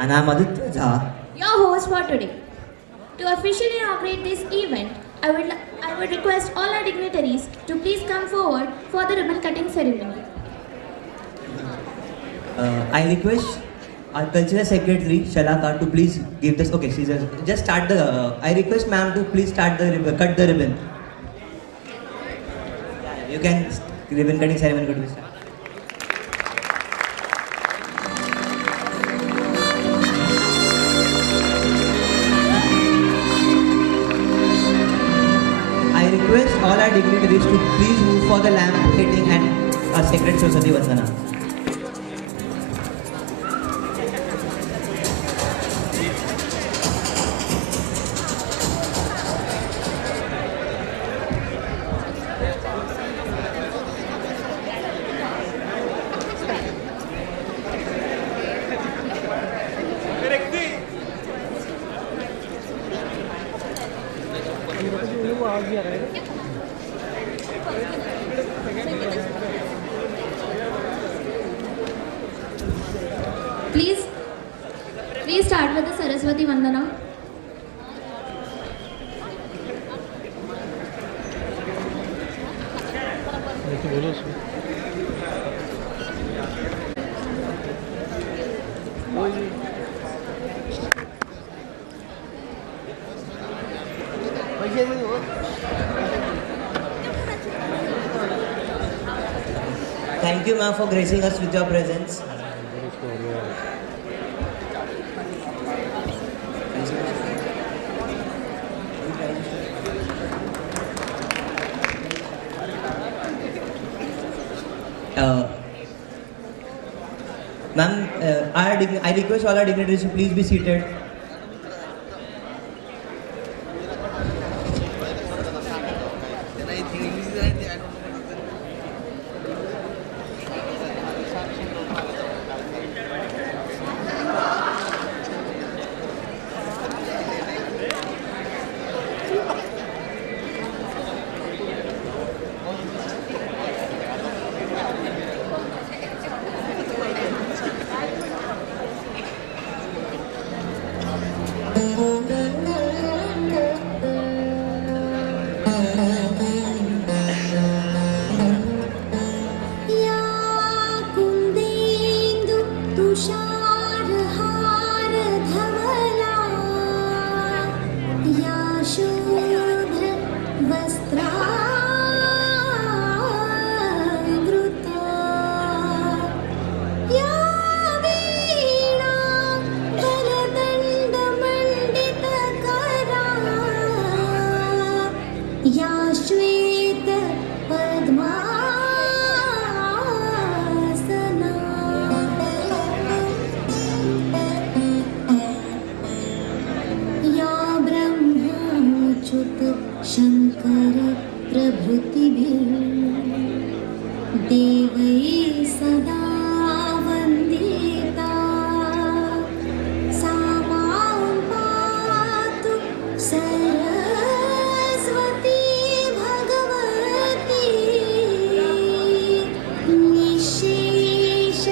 And I'm Aditya Jha. Your host for today. To officially inaugurate this event, I would request all our dignitaries to please come forward for the ribbon cutting ceremony. I request our cultural secretary Shalaka to please give this. Okay, she just start the. I request ma'am to please start the ribbon, cut the ribbon. You can ribbon cutting ceremony could be start. I request all our dignitaries to please move for the lamp hitting and sacred Saraswati Vandana. Please, please start with the Saraswati Vandana. Thank you, ma'am, for gracing us with your presence. Ma'am, I request all our dignitaries to please be seated. या कुन्देन्दु तुषारहार धवला या शोभ वस्त्रावृता या वीणा करदण्डमण्डितकरा या श्वेत पद्मासना या ब्रह्माच्युत शङ्कर प्रभृतिभिः देवैः सदा वन्दिता सा मां पातु Saraswati Bhagwati निःशेष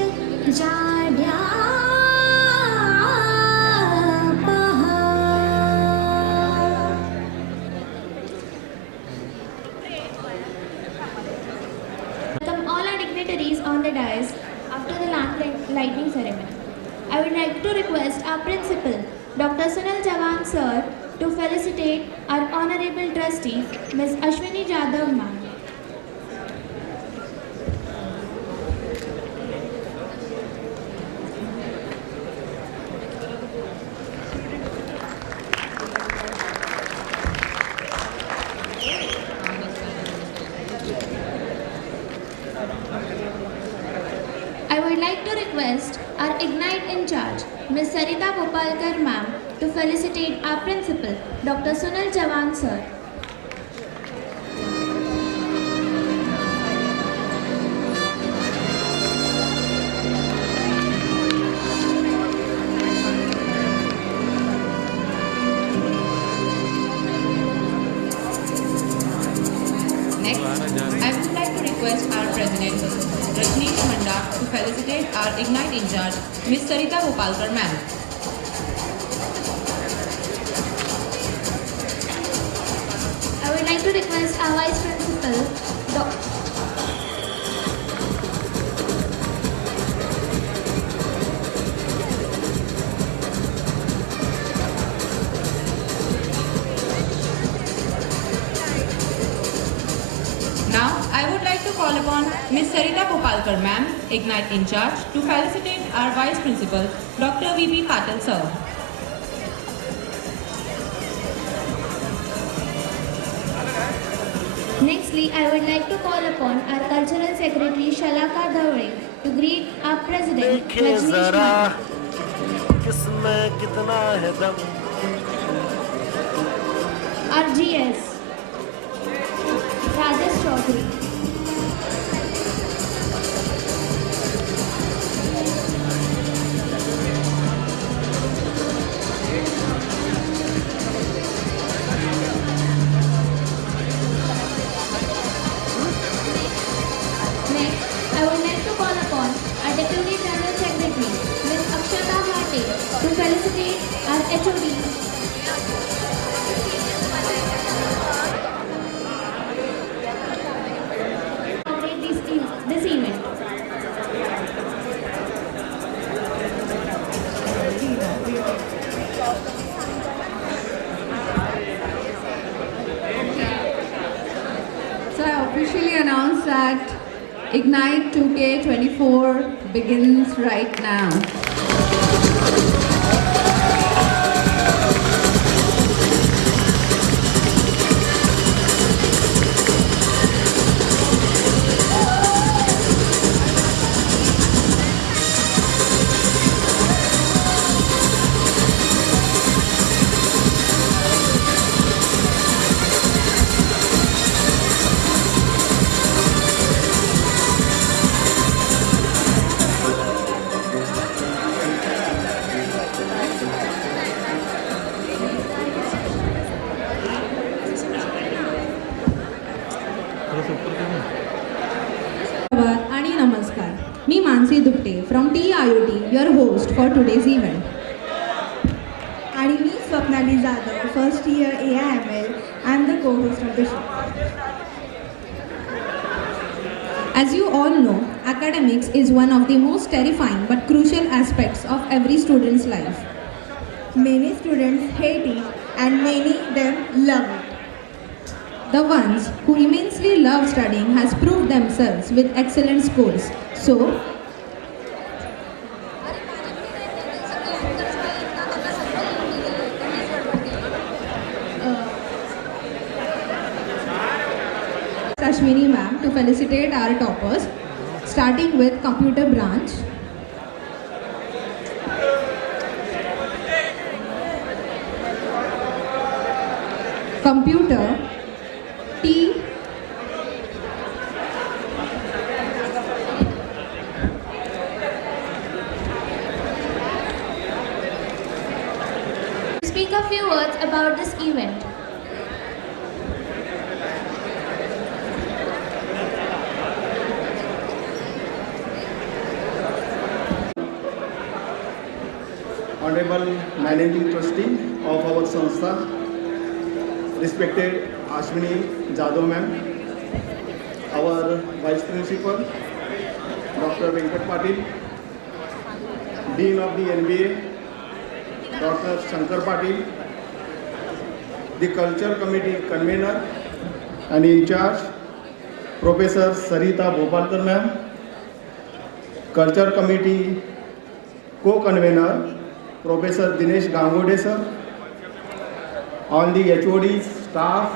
Welcome all our dignitaries on the dais after the lamp lighting ceremony. I would like to request our principal, Dr. Sunil Jawan sir, to felicitate our honorable trustee, Ms. Ashwini Jadhav ma'am. I would like to request our Ignite in charge, Ms. Sarita Gopalkar ma'am, to felicitate our principal, Dr. Sunil Jawan sir. Next, I would like to request our President, Rajneesh Manda, to felicitate our Ignite in charge, Ms. Sarita Gopalkar ma'am. our Vice Principal, Now, I would like to call upon Ms. Sarita Gopalkar, ma'am, Ignite in charge, to felicitate our Vice Principal, Dr. V.P. Patil, sir. Nextly, I would like to call upon our Cultural Secretary Shalaka Dhavre to greet our President देखे Rajneesh जरा Mehta, किसमें कितना है दम our GS Rajesh Chaudhary. Next, I would like to call upon our Deputy General Secretary, Ms. Akshata Hate, to felicitate our HOD. Operate this event. So I officially announce that Ignite 2K24 begins right now. धन्यवाद आणि नमस्कार. मी Mansi Dupate from TIOT, your host for today's event. आणि मी Swapnali Jadhav first year AIML. I am the co-host of the show. As you all know, academics is one of the most terrifying but crucial aspects of every student's life. Many students hate it and many them love it. The ones who immensely love studying has proved themselves with excellent scores. So, Ashwini ma'am to felicitate our toppers, starting with computer branch. Computer T. Speak a few words about this event. Honorable Managing Trustee of our Sanstha, respected Ashwini Jadhav ma'am, our Vice Principal, Dr. Venkat Patil, Dean of the NBA, Dr. Shankar Patil, the Culture Committee Convener and in charge, Professor Sarita Gopalkar ma'am, Culture Committee Co-Convener, Professor Dinesh Gangode sir, all the HODs, staff,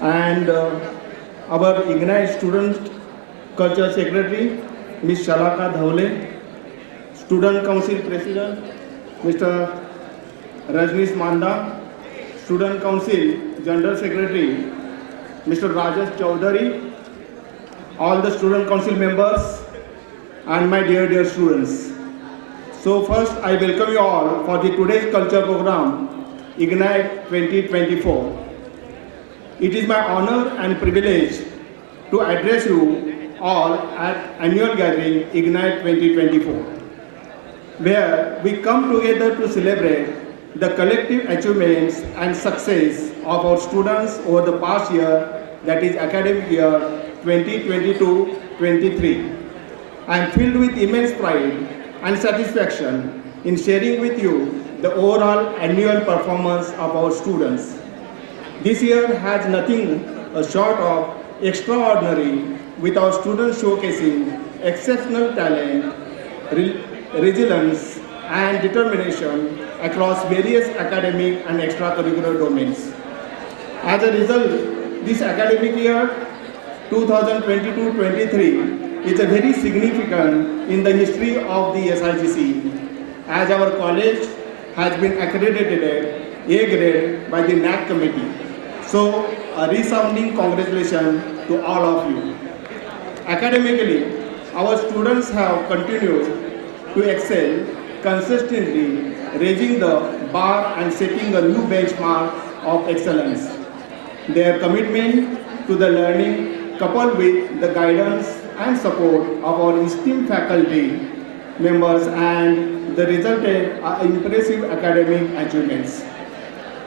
and our Ignite Student Culture Secretary, Ms. Shalaka Dhavle, Student Council President, Mr. Rajneesh Manda, Student Council General Secretary, Mr. Rajesh Chaudhary, all the Student Council members, and my dear students. So first, I welcome you all for the today's culture program, Ignite 2024. It is my honor and privilege to address you all at annual gathering Ignite 2024, where we come together to celebrate the collective achievements and success of our students over the past year, that is academic year 2022-23. I am filled with immense pride and satisfaction in sharing with you the overall annual performance of our students. This year has nothing short of extraordinary, with our students showcasing exceptional talent, resilience, and determination across various academic and extracurricular domains. As a result, this academic year 2022-23 is a very significant in the history of the SIGC, as our college has been accredited A grade by the NAC committee. So, a resounding congratulations to all of you. Academically, our students have continued to excel, consistently raising the bar and setting a new benchmark of excellence. Their commitment to the learning, coupled with the guidance and support of our esteemed faculty members, and the resulted are impressive academic achievements.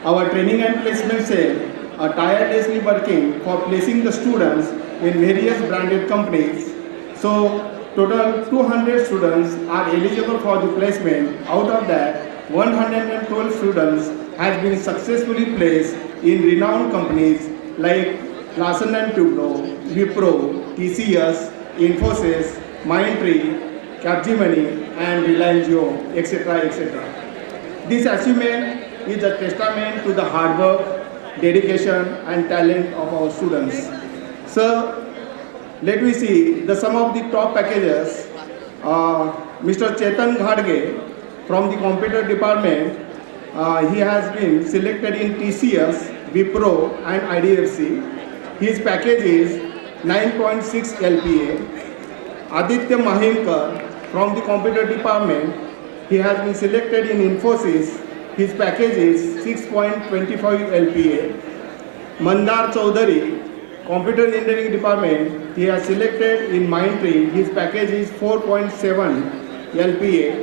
Our training and placement cell are tirelessly working for placing the students in various branded companies. So, total 200 students are eligible for the placement. Out of that, 112 students have been successfully placed in renowned companies like Larsen & Toubro, Wipro, TCS, Infosys, Mindtree, Capgemini, and Reliance Jio, etc., etc. This achievement is a testament to the hard work, dedication, and talent of our students. So, let me see some of the top packages. Mr. Chetan Ghadge from the computer department, he has been selected in TCS, Wipro, and IDFC. His package is 9.6 LPA. Aditya Mahimkar from the computer department, he has been selected in Infosys. His package is 6.25 LPA. Mandar Chaudhary, computer engineering department, he has selected in Mindtree. His package is 4.7 LPA.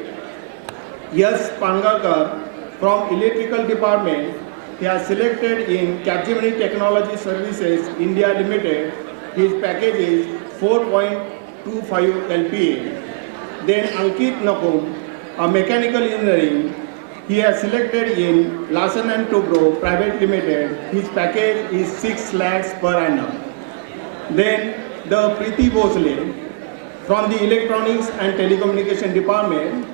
Yes Pangalkar from electrical department, he has selected in Capgemini Technology Services India Limited. His package is 4.25 LPA. Then Ankit Nakum, a mechanical engineering, he has selected in Larsen & Toubro Private Limited. His package is 6 lakhs per annum. Then the Preeti Bhosle from the Electronics and Telecommunication Department,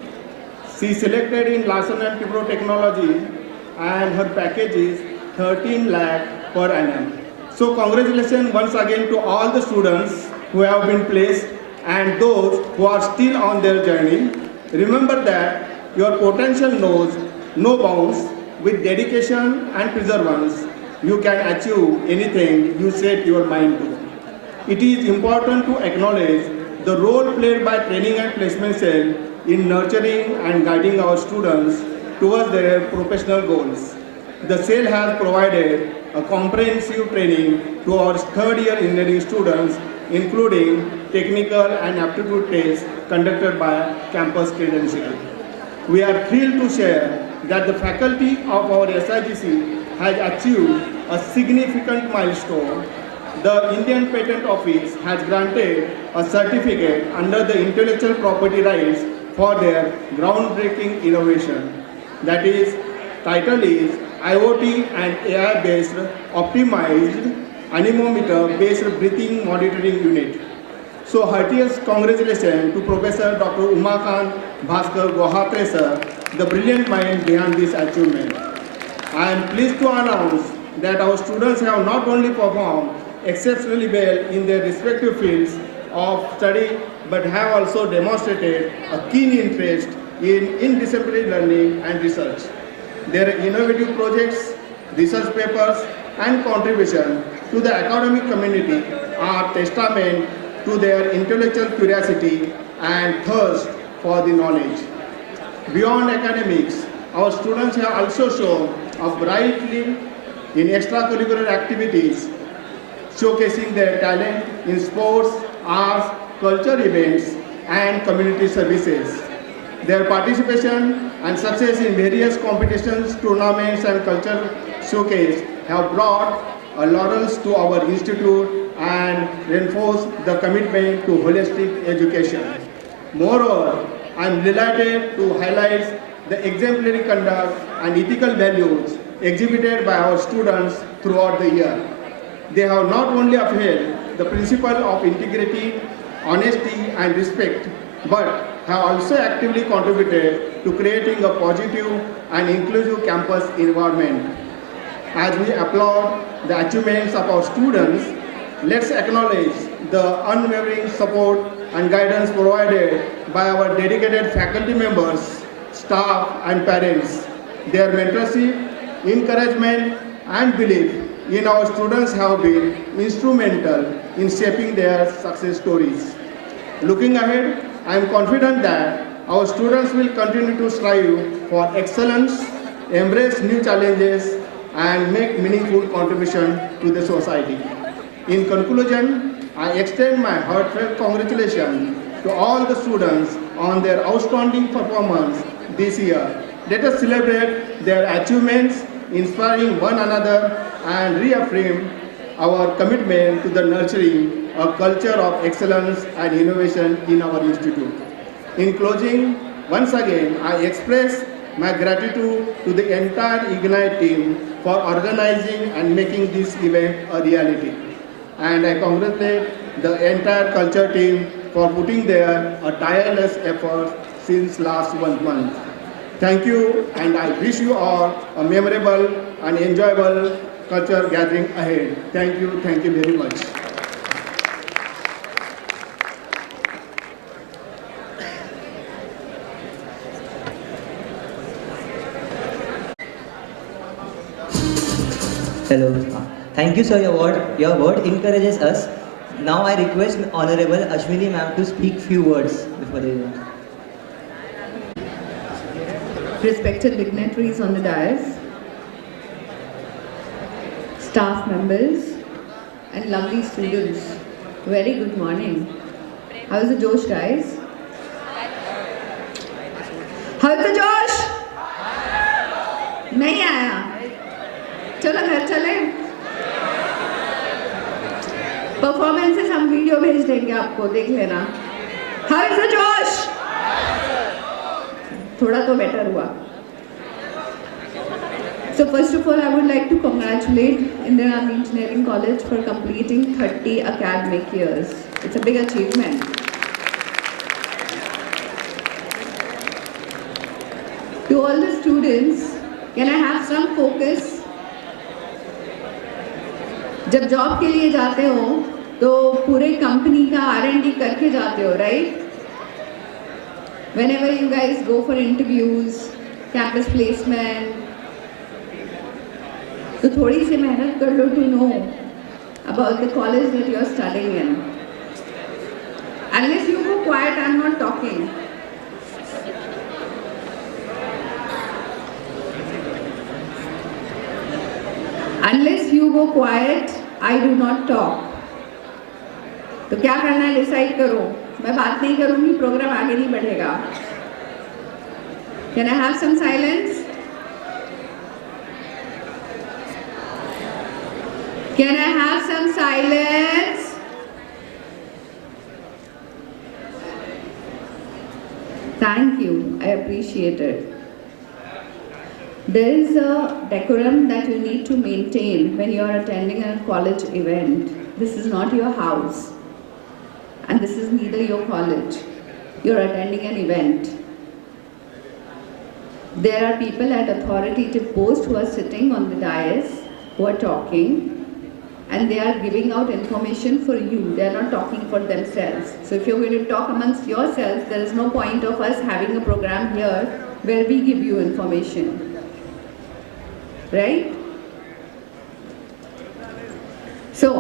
she selected in Larsen & Toubro Technology, and her package is 13 lakh per annum. So congratulations once again to all the students who have been placed and those who are still on their journey. Remember that your potential knows no bounds. With dedication and perseverance, you can achieve anything you set your mind to. It is important to acknowledge the role played by training and placement cell in nurturing and guiding our students towards their professional goals. The cell has provided a comprehensive training to our third-year engineering students, including technical and aptitude tests conducted by Campus Credential. We are thrilled to share that the faculty of our SIGC has achieved a significant milestone. The Indian Patent Office has granted a certificate under the intellectual property rights for their groundbreaking innovation. That is, title is IoT and AI-based optimized anemometer-based breathing monitoring unit. So heartiest congratulations to Professor Dr. Umakant Bhaskar Gohatre sir, the brilliant mind behind this achievement. I am pleased to announce that our students have not only performed exceptionally well in their respective fields of study, but have also demonstrated a keen interest in interdisciplinary learning and research. Their innovative projects, research papers, and contribution to the academic community are testament to their intellectual curiosity and thirst for the knowledge. Beyond academics, our students have also shown a bright light in extracurricular activities, showcasing their talent in sports, arts, culture events, and community services. Their participation and success in various competitions, tournaments, and culture showcase have brought laurels to our institute and reinforced the commitment to holistic education. Moreover, I am delighted to highlight the exemplary conduct and ethical values exhibited by our students throughout the year. They have not only upheld the principle of integrity, honesty, and respect, but have also actively contributed to creating a positive and inclusive campus environment. As we applaud the achievements of our students, let's acknowledge the unwavering support and guidance provided by our dedicated faculty members, staff, and parents. Their mentorship, encouragement, and belief in our students have been instrumental in shaping their success stories. Looking ahead, I am confident that our students will continue to strive for excellence, embrace new challenges, and make meaningful contribution to the society. In conclusion, I extend my heartfelt congratulations to all the students on their outstanding performance this year. Let us celebrate their achievements, inspiring one another, and reaffirm our commitment to the nurturing a culture of excellence and innovation in our institute. In closing, once again, I express my gratitude to the entire Ignite team for organizing and making this event a reality. And I congratulate the entire culture team for putting their tireless efforts since last 1 month. Thank you, and I wish you all a memorable and enjoyable culture gathering ahead. Thank you very much. Hello. Thank you, sir. Your word encourages us. Now I request Honorable Ashwini ma'am to speak few words before the event. Respected dignitaries on the dais, staff members, and lovely students, very good morning. How is the Josh, guys? How is the Josh? नहीं आया चलो घर चले performances हम video भेज देंगे आपको देख लेना हाउ इज द जोश थोड़ा तो बेटर हुआ So first of all, I would like to congratulate Indira Gandhi Engineering College for completing 30 academic years. It's a big achievement. To all the students, can I have some focus? जब job के लिए जाते हो तो पूरे company का R&D करके जाते हो, right? Whenever you guys go for interviews, campus placement, तो थोड़ी सी मेहनत कर लो to know about the college that you are studying in. Unless you go quiet, I'm not talking. Unless you go quiet, I do not talk. तो क्या करना है decide करो मैं बात नहीं करूंगी प्रोग्राम आगे नहीं बढ़ेगा Can I have some silence? Can I have some silence? Thank you, I appreciate it. There is a decorum that you need to maintain when you are attending a college event. This is not your house, and this is neither your college. You are attending an event. There are people at authoritative posts who are sitting on the dais, who are talking, and they are giving out information for you. They are not talking for themselves. So if you're going to talk amongst yourselves, there is no point of us having a program here where we give you information. Right? So,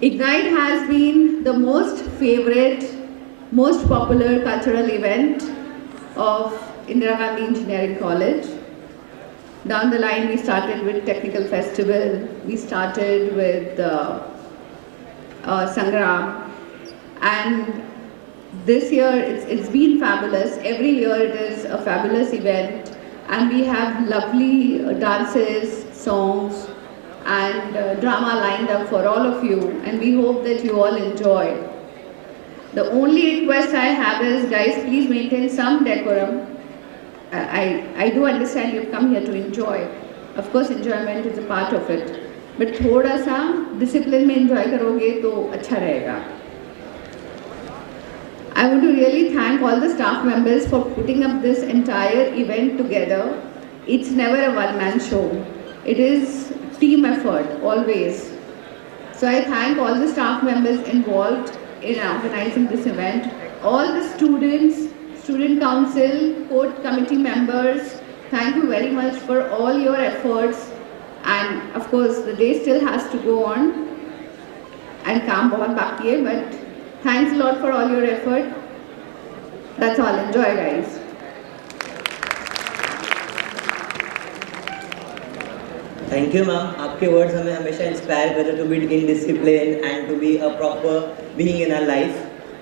Ignite has been the most favorite, most popular cultural event of Indira Gandhi Engineering College. Down the line, we started with Technical Festival, we started with Sangram, and This year it's been fabulous. Every year it is a fabulous event, and we have lovely dances, songs, and drama lined up for all of you, and we hope that you all enjoy. The only request I have is, guys, please maintain some decorum. I do understand you've come here to enjoy. Of course, enjoyment is a part of it. But थोड़ा सा discipline में enjoy करोगे तो अच्छा रहेगा. I want to really thank all the staff members for putting up this entire event together. It's never a one-man show. It is team effort, always. So I thank all the staff members involved in organizing this event, all the students, student council, court committee members. Thank you very much for all your efforts. And of course, the day still has to go on. And काम बहुत बाकी है, but thanks a lot for all your effort. That's all. Enjoy, guys. Thank you, ma'am. आपके words हमें हमेशा inspire करते हैं to be in discipline and to be a proper being in our life.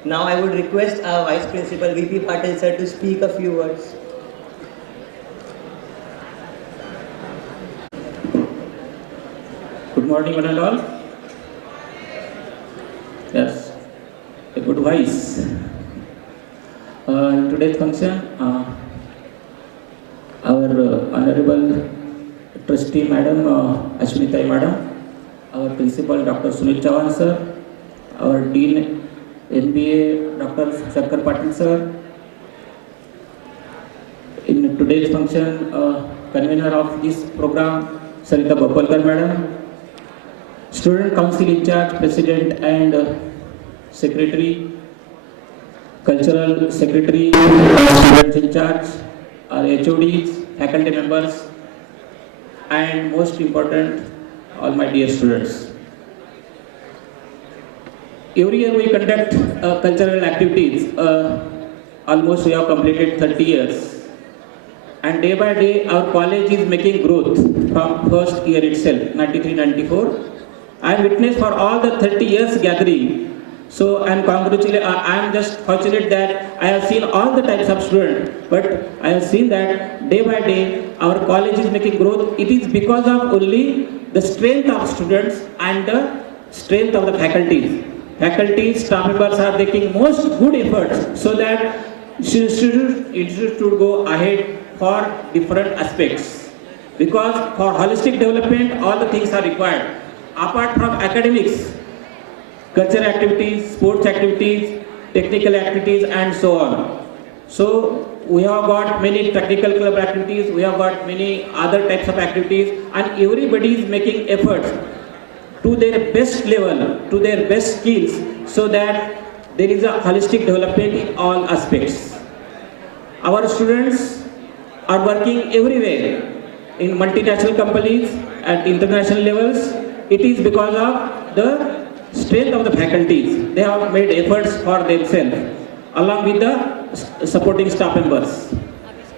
Now I would request our Vice Principal VP Patil sir to speak a few words. Good morning, one and all. Yes, a good voice. In today's function, our Honorable Trustee Madam Ashmitai Madam, our Principal Dr. Sunil Chavan sir, our Dean MBA Dr. Shankar Patil sir. In today's function, convener of this program, Sarita Bopalkar Madam, Student Council in charge, President and Secretary, Cultural Secretary, Students in charge, our HODs, faculty members, and most important, all my dear students. Every year we conduct cultural activities. Almost we have completed 30 years. And day by day, our college is making growth from first year itself, 93-94. I witnessed for all the 30 years gathering. So I am just fortunate that I have seen all the types of students, but I have seen that day by day our college is making growth. It is because of only the strength of students and the strength of the faculties. Faculties, staff members are taking most good efforts so that institute should go ahead for different aspects. Because for holistic development, all the things are required. Apart from academics, cultural activities, sports activities, technical activities, and so on. So we have got many technical club activities, we have got many other types of activities, and everybody is making efforts to their best level, to their best skills, so that there is a holistic development in all aspects. Our students are working everywhere in multinational companies at international levels. It is because of the strength of the faculties. They have made efforts for themselves along with the supporting staff members.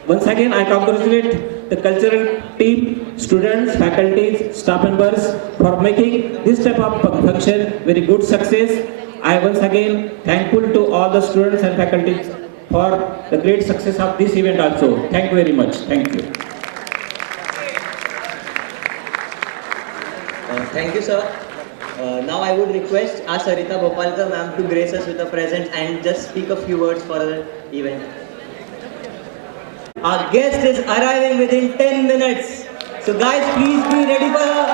Once again, I congratulate the cultural team, students, faculties, staff members for making this type of function very good success. I once again thankful to all the students and faculties for the great success of this event also. Thank you very much. Thank you. Thank you, sir. Now I would request our Sarita Bopalkar ma'am to grace us with a present and just speak a few words for the event. Our guest is arriving within 10 minutes. So guys, please be ready for her.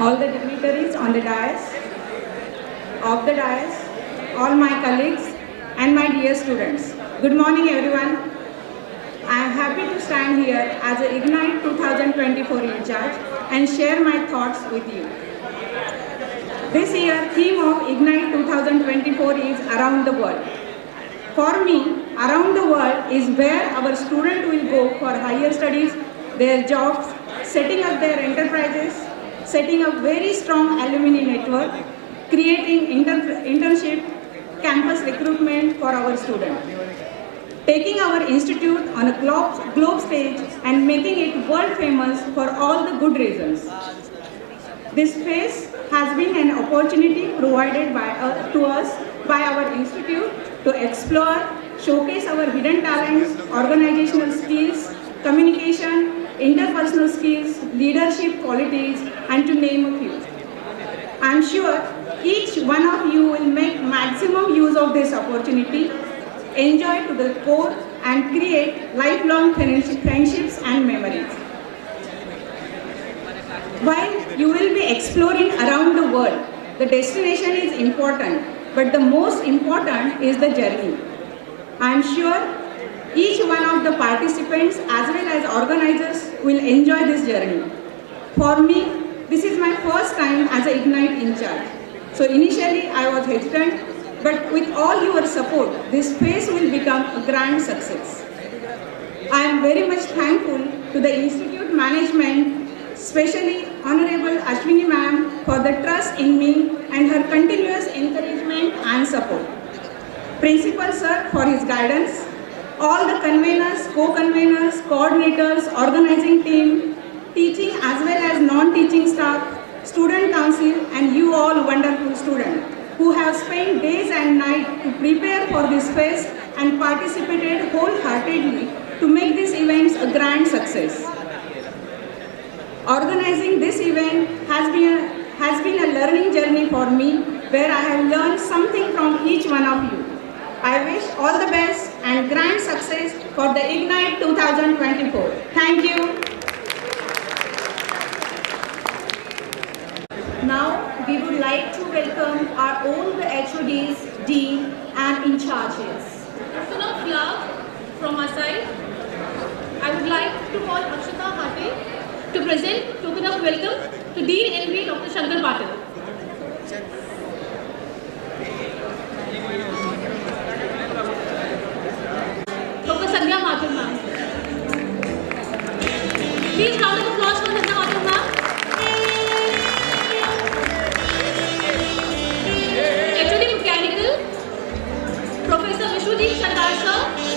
All the dignitaries on the dais, off the dais, all my colleagues and my dear students. Good morning everyone. I am happy to stand here as a Ignite 2024 in charge and share my thoughts with you. This year theme of Ignite 2024 is around the world. For me, around the world is where our students will go for higher studies, their jobs, setting up their enterprises, setting up very strong alumni network, creating internship, campus recruitment for our students. Taking our institute on a globe stage and making it world famous for all the good reasons. This phase has been an opportunity provided to us by our institute to explore, showcase our hidden talents, organizational skills, communication, interpersonal skills, leadership qualities, and to name a few. I am sure each one of you will make maximum use of this opportunity, enjoy to the core, and create lifelong friendships and memories. While you will be exploring around the world, the destination is important, but the most important is the journey. I am sure each one of the participants as well as organizers will enjoy this journey. For me, this is my first time as an Ignite in charge. So initially I was hesitant, but with all your support, this phase will become a grand success. I am very much thankful to the institute management, especially Honorable Ashwini ma'am, for the trust in me and her continuous encouragement and support. Principal sir for his guidance, all the conveners, co-conveners, coordinators, organizing team, teaching as well as non-teaching staff, student council, and you all wonderful students who have spent days and nights to prepare for this phase and participated wholeheartedly to make these events a grand success. Organizing this event has been a learning journey for me where I have learned something from each one of you. I wish all the best and grand success for the Ignite 2024. Thank you. Now, we would like to welcome our own HODs, Dean and in charges. Token of love from our side, I would like to call Akshita Hate to present token of welcome to Dean LV Dr. Shankar Patil. Dr. Sandhya Mathur ma'am. Please round of applause for Sandhya Mathur ma'am. HOD Mechanical, Professor Vishwadeep Sardar sir.